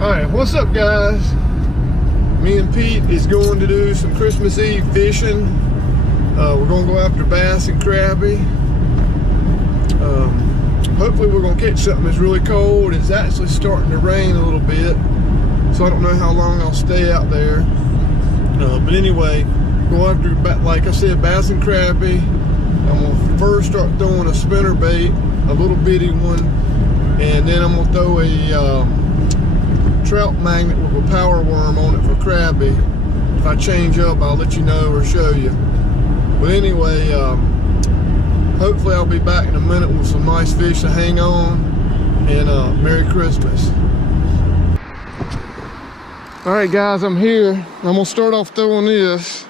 Alright, what's up guys? Me and Pete is going to do some Christmas Eve fishing. We're going to go after bass and crappie. Hopefully we're going to catch something that's really cold. It's actually starting to rain a little bit, so I don't know how long I'll stay out there. But anyway, go after, like I said, bass and crappie. I'm going to first start throwing a spinnerbait, a little bitty one, and then I'm going to throw a trout magnet with a power worm on it for crappie. If I change up, I'll let you know or show you. But anyway, hopefully I'll be back in a minute with some nice fish to hang on, and Merry Christmas. Alright guys, I'm here. I'm gonna start off throwing this.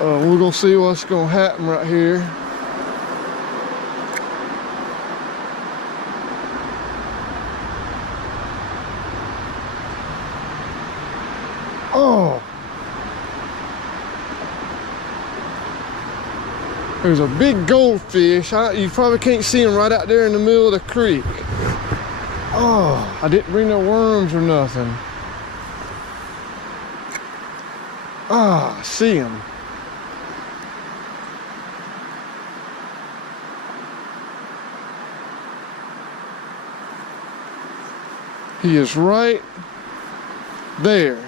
We're gonna see what's gonna happen right here. Oh, there's a big goldfish. You probably can't see him right out there in the middle of the creek. Oh, I didn't bring no worms or nothing. Ah, I see him. He is right there.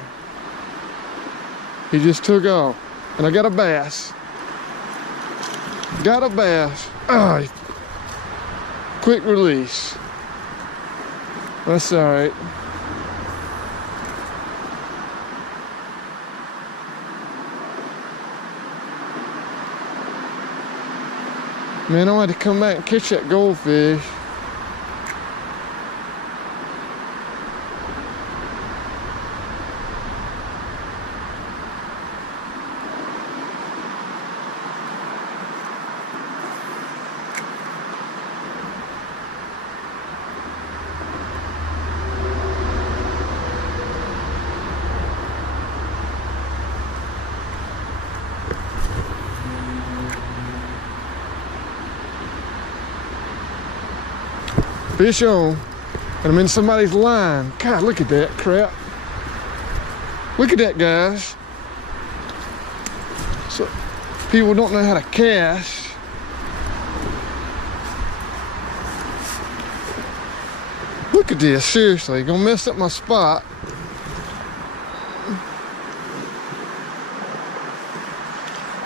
He just took off. And I got a bass. Got a bass. Ah, quick release. That's all right. Man, I want to come back and catch that goldfish. Fish on, and I'm in somebody's line. God, look at that crap. Look at that, guys. So, people don't know how to cast. Look at this, seriously, gonna mess up my spot.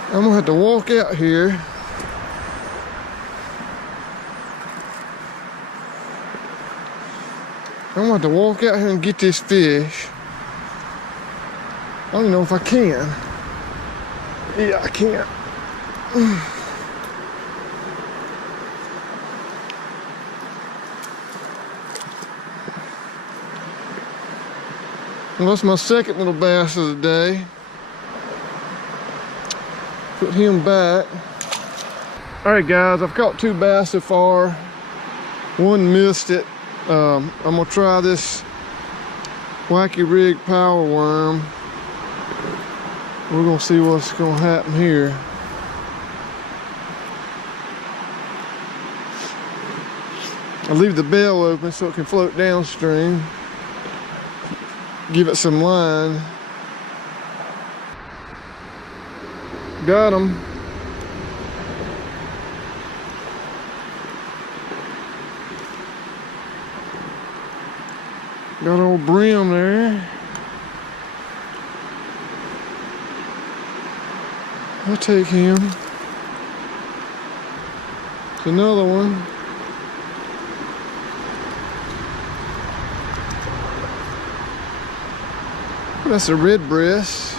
I'm gonna have to walk out here. I'm gonna have to walk out here and get this fish. I don't even know if I can. Yeah, I can't. Well, that's my second little bass of the day. Put him back. All right, guys, I've caught 2 bass so far. One missed it. I'm gonna try this wacky rig power worm. We're gonna see what's gonna happen here. I'll leave the bell open so it can float downstream. Give it some line. Got him. Got old brim there. I'll take him. It's another one. That's a red breast.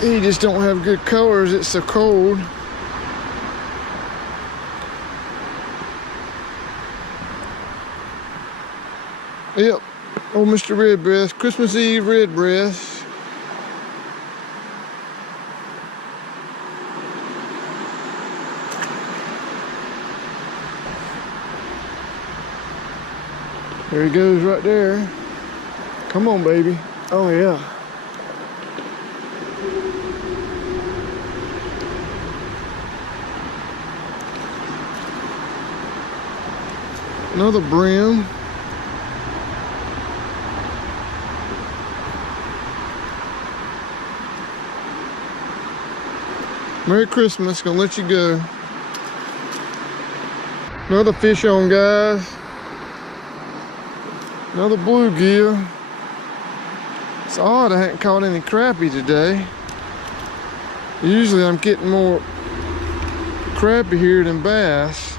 He just don't have good colors. It's so cold. Yep, old Mr. Redbreast, Christmas Eve redbreast. There he goes right there. Come on, baby. Oh, yeah. Another brim. Merry Christmas, gonna let you go. Another fish on, guys. Another bluegill. It's odd I hadn't caught any crappie today. Usually I'm getting more crappie here than bass.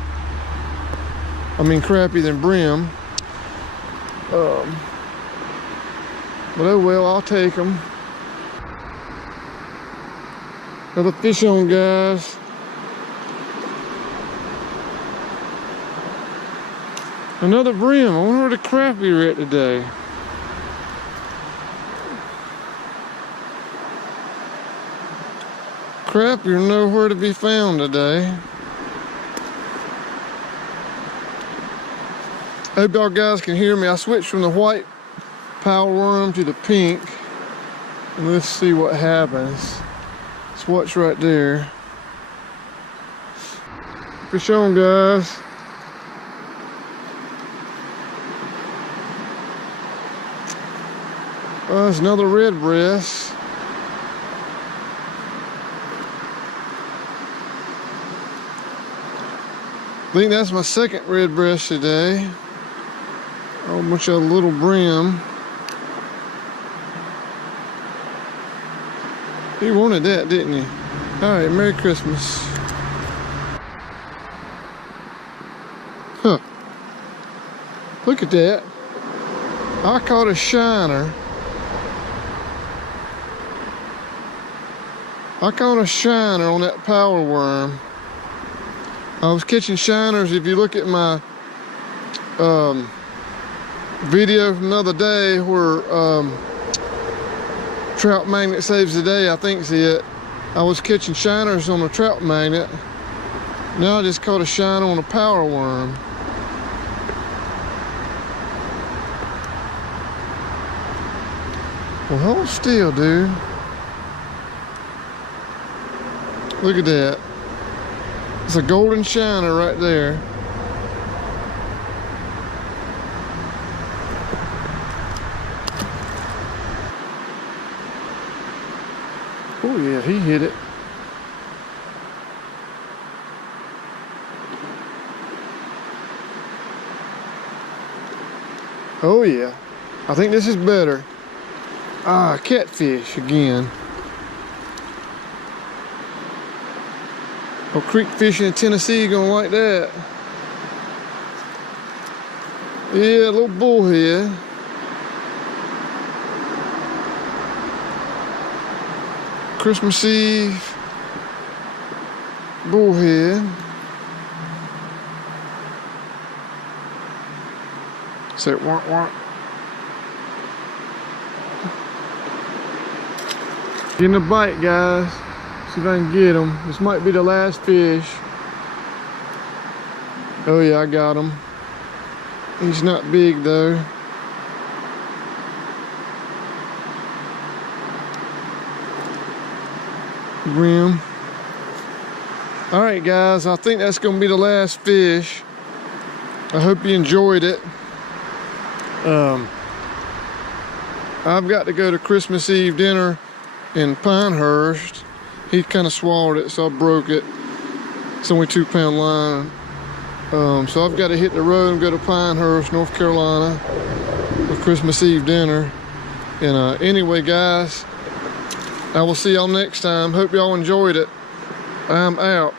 I mean crappie than brim. But oh well, I'll take them. Another fish on, guys. Another brim. I wonder where the crappie are at today. Crappie are nowhere to be found today. I hope y'all guys can hear me. I switched from the white powerworm to the pink. And let's see what happens. Let's watch right there. Fish on, guys. There's another red breast. I think that's my second red breast today. A whole bunch of little brim. You wanted that, didn't you? All right, Merry Christmas. Huh. Look at that. I caught a shiner. I caught a shiner on that powerworm. I was catching shiners. If you look at my video from the other day where trout magnet saves the day, I think is it. I was catching shiners on a trout magnet. Now I just caught a shiner on a powerworm. Well, hold still, dude. Look at that. It's a golden shiner right there. Oh yeah, he hit it. Oh yeah, I think this is better. Ah, catfish again. Oh, creek fishing in Tennessee, gonna like that. Yeah, a little bullhead. Christmas Eve bullhead. Say wonk wonk. Getting a bite, guys. See if I can get him. This might be the last fish. Oh yeah, I got him. He's not big though. Brim. All right, guys, I think that's gonna be the last fish. I hope you enjoyed it. I've got to go to Christmas Eve dinner in Pinehurst. He kind of swallowed it, so I broke it. It's only 2-pound line. So I've got to hit the road and go to Pinehurst, North Carolina for Christmas Eve dinner. And anyway, guys, I will see y'all next time. Hope y'all enjoyed it. I'm out.